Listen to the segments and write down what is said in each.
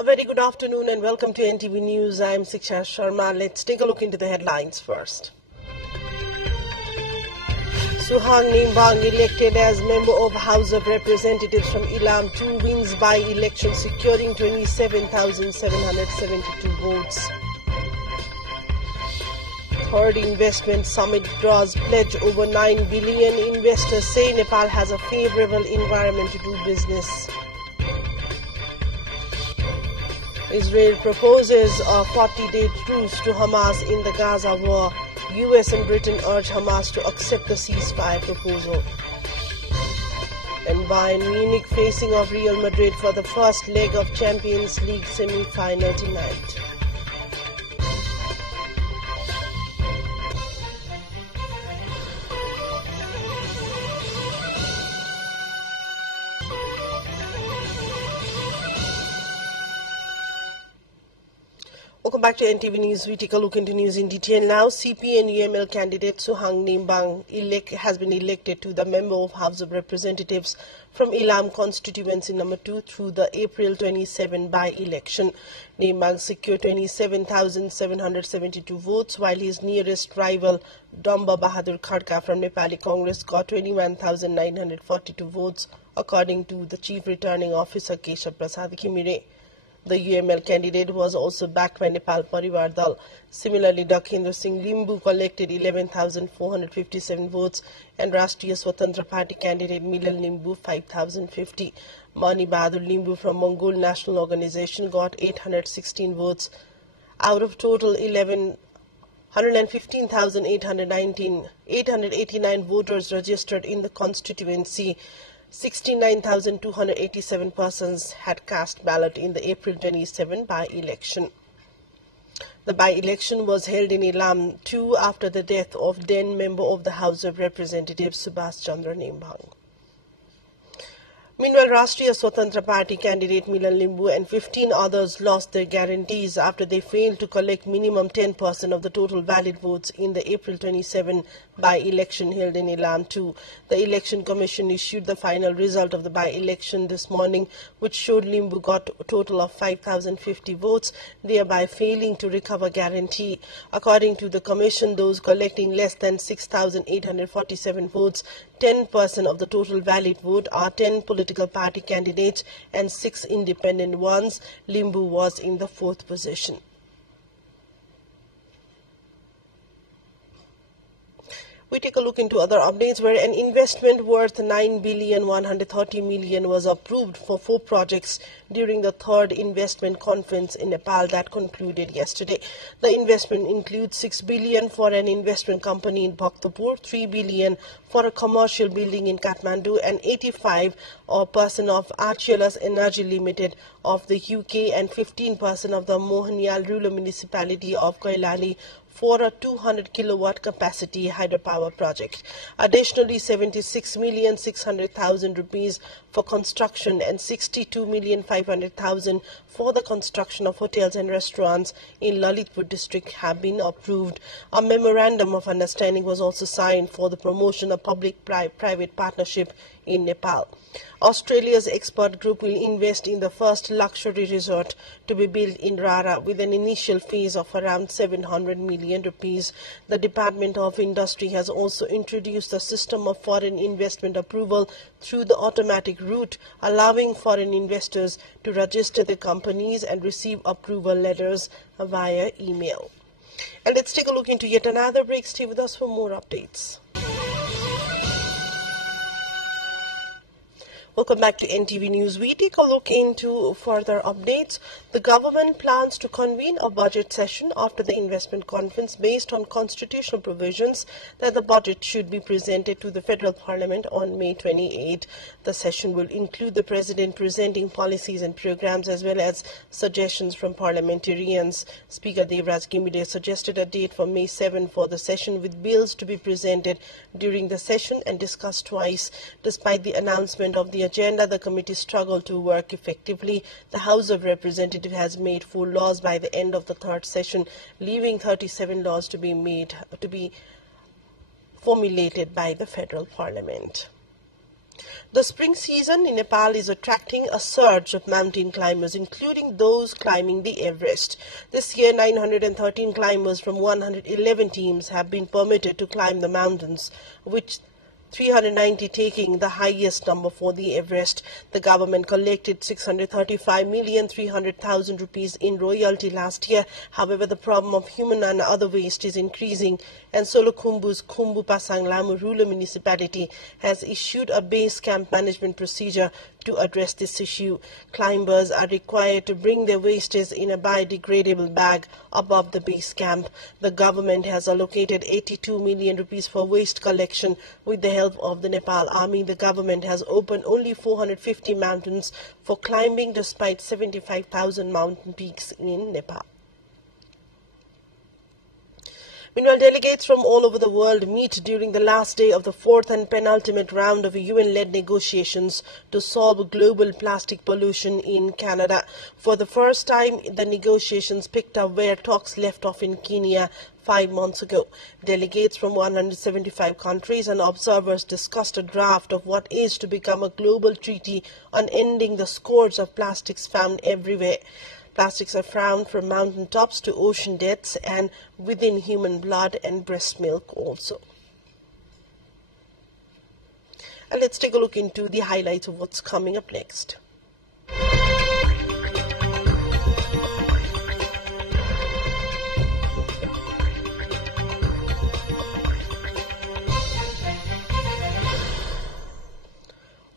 A very good afternoon and welcome to NTV News. I am Siksha Sharma. Let's take a look into the headlines first. Suhang Nimbang elected as member of House of Representatives from Ilam, 2 wins by election, securing 27,772 votes. Third Investment Summit draws pledge over 9 billion. Investors say Nepal has a favorable environment to do business. Israel proposes a 40-day truce to Hamas in the Gaza war. US and Britain urge Hamas to accept the ceasefire proposal. And Bayern Munich facing off Real Madrid for the first leg of Champions League semi-final tonight. Welcome back to NTV News. We take a look into news in detail now. CP and UML candidate Suhang Nimbang has been elected to the member of House of Representatives from Ilam constituency number 2 through the April 27 by-election. Nimbang secured 27,772 votes, while his nearest rival Domba Bahadur Khadka from Nepali Congress got 21,942 votes, according to the Chief Returning Officer Keshav Prasad Khimire. The UML candidate was also backed by Nepal Parivar Dal. Similarly, Dakhindra Singh Limbu collected 11,457 votes and Rashtriya Swatantra Party candidate Milal Limbu 5,050. Mani Bahadur Limbu from Mongol National Organization got 816 votes. Out of total 115,889 voters registered in the constituency, 69,287 persons had cast ballot in the April 27 by-election. The by-election was held in Ilam 2 after the death of then member of the House of Representatives Subhash Chandra Nimbang. Meanwhile, Rashtriya Swatantra Party candidate Milal Limbu and 15 others lost their guarantees after they failed to collect minimum 10% of the total valid votes in the April 27 by-election held in Ilam 2. The Election Commission issued the final result of the by-election this morning, which showed Limbu got a total of 5,050 votes, thereby failing to recover guarantee. According to the Commission, those collecting less than 6,847 votes, 10% of the total valid vote, are 10 political party candidates and 6 independent ones. Limbu was in the 4th position. We take a look into other updates where an investment worth 9,130 million was approved for 4 projects during the 3rd investment conference in Nepal that concluded yesterday. The investment includes 6 billion for an investment company in Bhaktapur, 3 billion for a commercial building in Kathmandu, and 85% of Archelas Energy Limited of the UK and 15% of the Mohaniyal Rural Municipality of Kailani for a 200 kilowatt capacity hydropower project. Additionally, 76,600,000 rupees for construction and 62,500,000 for the construction of hotels and restaurants in Lalitpur district have been approved. A memorandum of understanding was also signed for the promotion of public-private partnership in Nepal. Australia's expert group will invest in the first luxury resort to be built in Rara with an initial phase of around 700 million rupees. The Department of Industry has also introduced a system of foreign investment approval through the automatic route, allowing foreign investors to register their companies and receive approval letters via email. And let's take a look into yet another break. Stay with us for more updates. Welcome back to NTV News. We take a look into further updates. The government plans to convene a budget session after the investment conference based on constitutional provisions that the budget should be presented to the Federal Parliament on May 28. The session will include the President presenting policies and programs as well as suggestions from parliamentarians. Speaker Devraj Gimide suggested a date for May 7 for the session, with bills to be presented during the session and discussed twice. Despite the announcement of the agenda, the committee struggled to work effectively. The House of Representatives has made 4 laws by the end of the 3rd session, leaving 37 laws to be formulated by the Federal Parliament. The spring season in Nepal is attracting a surge of mountain climbers, including those climbing the Everest. This year, 913 climbers from 111 teams have been permitted to climb the mountains, which 390 taking the highest number for the Everest. The government collected 635,300,000 rupees in royalty last year. However, the problem of human and other waste is increasing, and Solokhumbu's Khumbu Pasang Lamu rural municipality has issued a base camp management procedure to address this issue. Climbers are required to bring their wastes in a biodegradable bag above the base camp. The government has allocated 82 million rupees for waste collection. With the help of the Nepal Army, the government has opened only 450 mountains for climbing despite 75,000 mountain peaks in Nepal. Meanwhile, delegates from all over the world meet during the last day of the fourth and penultimate round of UN-led negotiations to solve global plastic pollution in Canada. For the first time, the negotiations picked up where talks left off in Kenya 5 months ago. Delegates from 175 countries and observers discussed a draft of what is to become a global treaty on ending the scourge of plastics found everywhere. Plastics are found from mountain tops to ocean depths and within human blood and breast milk also. And let's take a look into the highlights of what's coming up next.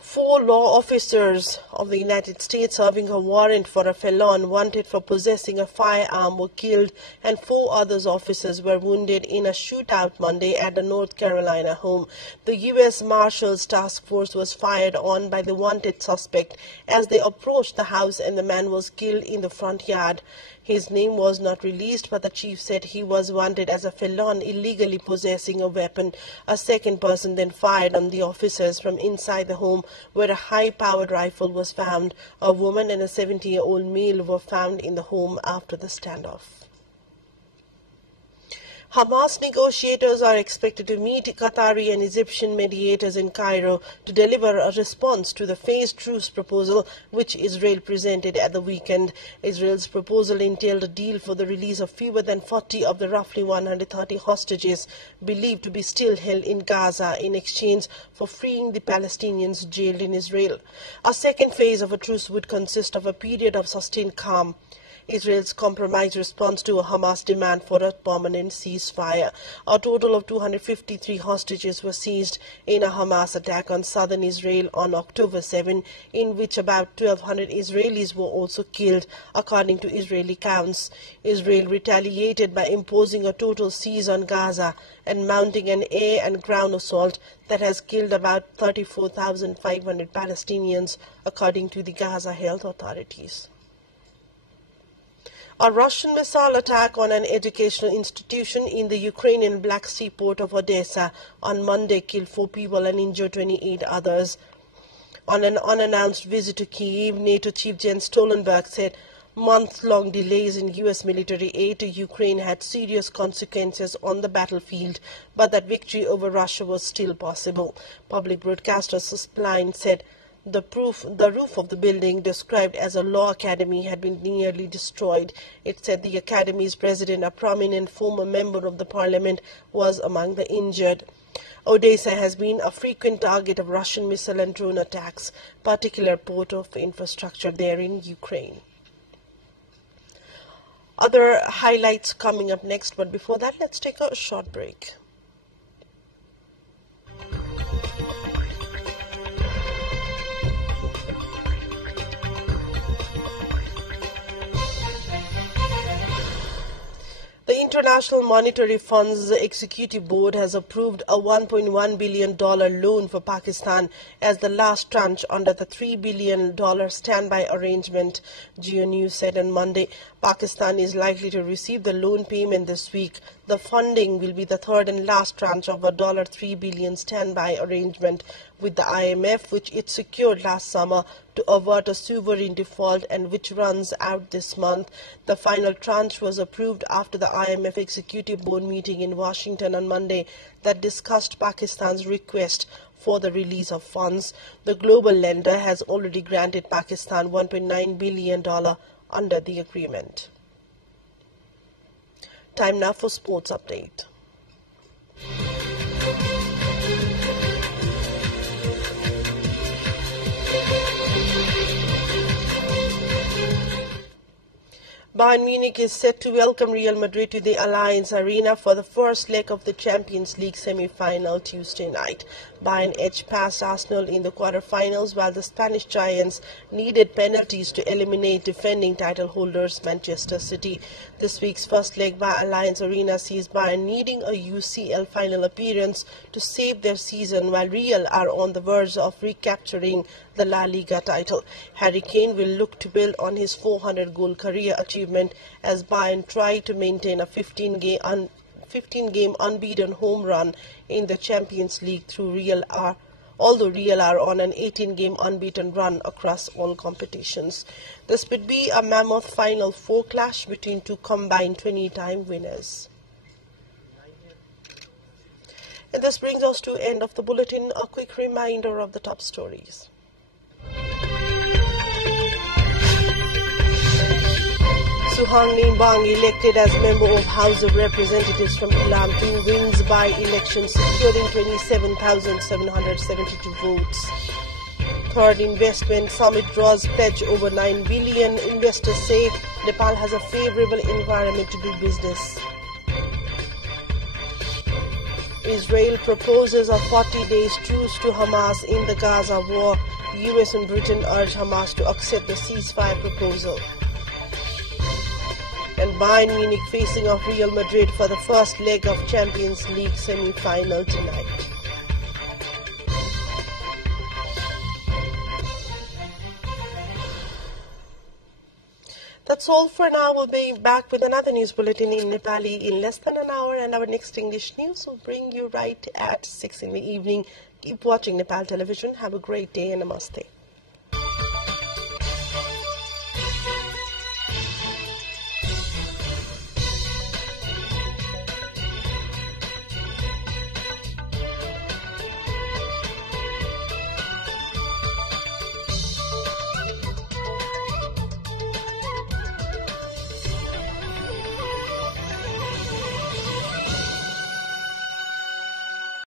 Four law officers of the United States serving a warrant for a felon wanted for possessing a firearm were killed, and 4 other officers were wounded in a shootout Monday at the North Carolina home. The U.S. Marshals Task Force was fired on by the wanted suspect as they approached the house, and the man was killed in the front yard. His name was not released, but the chief said he was wanted as a felon illegally possessing a weapon. A second person then fired on the officers from inside the home, where a high-powered rifle was found. A woman and a 70-year-old male were found in the home after the standoff. Hamas negotiators are expected to meet Qatari and Egyptian mediators in Cairo to deliver a response to the phased truce proposal which Israel presented at the weekend. Israel's proposal entailed a deal for the release of fewer than 40 of the roughly 130 hostages believed to be still held in Gaza in exchange for freeing the Palestinians jailed in Israel. A second phase of a truce would consist of a period of sustained calm. Israel's compromise response to a Hamas demand for a permanent ceasefire. A total of 253 hostages were seized in a Hamas attack on southern Israel on October 7, in which about 1,200 Israelis were also killed, according to Israeli counts. Israel retaliated by imposing a total siege on Gaza and mounting an air and ground assault that has killed about 34,500 Palestinians, according to the Gaza health authorities. A Russian missile attack on an educational institution in the Ukrainian Black Sea port of Odessa on Monday killed 4 people and injured 28 others. On an unannounced visit to Kyiv, NATO Chief Jens Stoltenberg said month-long delays in U.S. military aid to Ukraine had serious consequences on the battlefield, but that victory over Russia was still possible. Public broadcaster Spline said the roof of the building, described as a law academy, had been nearly destroyed. It said the academy's president, a prominent former member of the parliament, was among the injured. Odessa has been a frequent target of Russian missile and drone attacks, particular port of infrastructure there in Ukraine. Other highlights coming up next, but before that, let's take a short break. The International Monetary Fund's Executive Board has approved a $1.1 billion loan for Pakistan as the last tranche under the $3 billion standby arrangement, Geo News said on Monday. Pakistan is likely to receive the loan payment this week. The funding will be the third and last tranche of a $3 billion standby arrangement with the IMF, which it secured last summer to avert a sovereign default and which runs out this month. The final tranche was approved after the IMF Executive Board meeting in Washington on Monday that discussed Pakistan's request for the release of funds. The global lender has already granted Pakistan $1.9 billion under the agreement. Time now for sports update. Bayern Munich is set to welcome Real Madrid to the Allianz Arena for the first leg of the Champions League semi-final Tuesday night. Bayern edged past Arsenal in the quarter-finals, while the Spanish giants needed penalties to eliminate defending title holders Manchester City. This week's first leg by Allianz Arena sees Bayern needing a UCL final appearance to save their season, while Real are on the verge of recapturing the La Liga title. Harry Kane will look to build on his 400-goal career achievement as Bayern try to maintain a 15-game unbeaten home run in the Champions League although Real are on an 18-game unbeaten run across all competitions. This would be a mammoth Final Four clash between two combined 20-time winners. And this brings us to the end of the bulletin. A quick reminder of the top stories. Suhang Nimbang elected as member of House of Representatives from Ulam 2 wins by election, securing 27,772 votes. Third investment summit draws pledge over 9 billion. Investors say Nepal has a favorable environment to do business. Israel proposes a 40 days truce to Hamas in the Gaza war. US and Britain urge Hamas to accept the ceasefire proposal. And Bayern Munich facing off Real Madrid for the first leg of Champions League semi-final tonight. That's all for now. We'll be back with another news bulletin in Nepali in less than an hour, and our next English news will bring you right at 6 in the evening. Keep watching Nepal television. Have a great day and namaste.